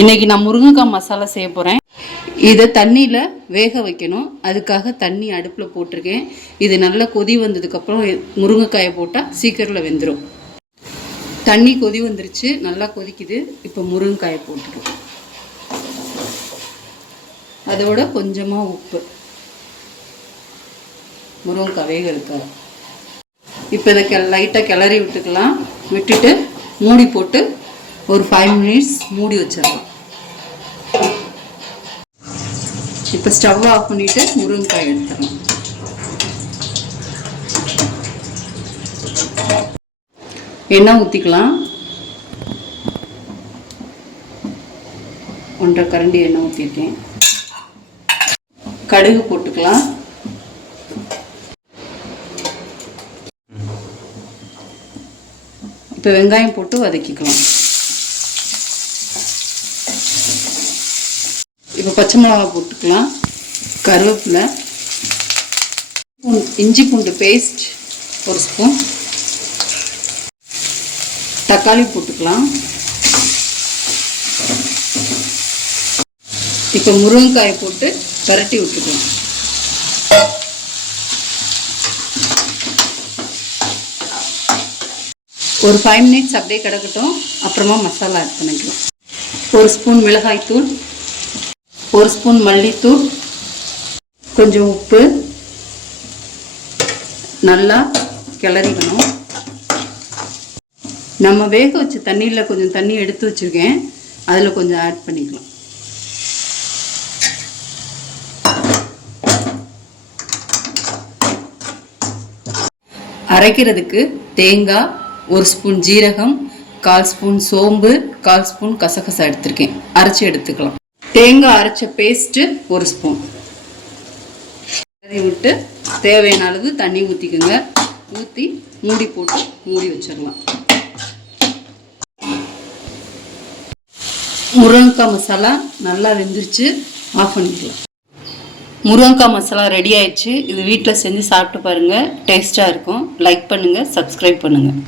இன்றைக்கி நான் முருங்கைக்காய் மசாலா செய்ய போகிறேன். இதை தண்ணியில் வேக வைக்கணும். அதுக்காக தண்ணி அடுப்பில் போட்டிருக்கேன். இது நல்லா கொதி வந்ததுக்கப்புறம் முருங்கைக்காயை போட்டால் சீக்கிரத்தில் வெந்துடும். தண்ணி கொதி வந்துருச்சு, நல்லா கொதிக்குது. இப்போ முருங்கைக்காயை போட்டுடும். அதோட கொஞ்சமாக உப்பு, முருங்கைக்காய் வேகிறதுக்காக. இப்போ இதை லைட்டாக கிளறி விட்டுக்கலாம். விட்டுட்டு மூடி போட்டு ஒரு 5 மினிட்ஸ் மூடி வச்சிடலாம். இப்போ ஸ்டவ் ஆஃப் பண்ணிவிட்டு முருங்கைக்காய் எடுத்துடலாம். எண்ணெய் ஊற்றிக்கலாம். 1.5 கரண்டி எண்ணெய் ஊற்றிருக்கேன். கடுகு போட்டுக்கலாம். இப்போ வெங்காயம் போட்டு வதக்கிக்கலாம். இப்போ பச்சை மிளகா போட்டுக்கலாம். கருவேப்பிலை, இஞ்சி பூண்டு பேஸ்ட் 1 ஸ்பூன், தக்காளி போட்டுக்கலாம். இப்போ முருங்கைக்காய் போட்டு பரட்டி விட்டுக்கலாம். ஒரு 5 மினிட்ஸ் அப்படியே கிடக்கட்டும். அப்புறமா மசாலா ஆட் பண்ணிக்கலாம். 1 ஸ்பூன் மிளகாய்த்தூள், 1 ஸ்பூன் மல்லித்தூள், கொஞ்சம் உப்பு. நல்லா கிளறிக்கணும். நம்ம வேக வச்ச தண்ணியில் கொஞ்சம் தண்ணி எடுத்து வச்சுருக்கேன், அதில் கொஞ்சம் ஆட் பண்ணிக்கலாம். அரைக்கிறதுக்கு தேங்காய், 1 ஸ்பூன் ஜீரகம், 1/4 ஸ்பூன் சோம்பு, 1/4 ஸ்பூன் கசகசா எடுத்துருக்கேன். அரைச்சி எடுத்துக்கலாம். தேங்காய் அரைச்ச பேஸ்ட்டு 1 ஸ்பூன் விட்டு தேவையான அளவு தண்ணி ஊற்றிக்குங்க. ஊற்றி மூடி போட்டு மூடி வச்சிடலாம். முருங்கைக்காய் மசாலா நல்லா வெந்துருச்சு. ஆஃப் பண்ணிக்கலாம். முருங்கைக்காய் மசாலா ரெடி ஆயிடுச்சு. இது வீட்டில் செஞ்சு சாப்பிட்டு பாருங்கள். டேஸ்ட்டாக இருக்கும். லைக் பண்ணுங்கள், சப்ஸ்கிரைப் பண்ணுங்கள்.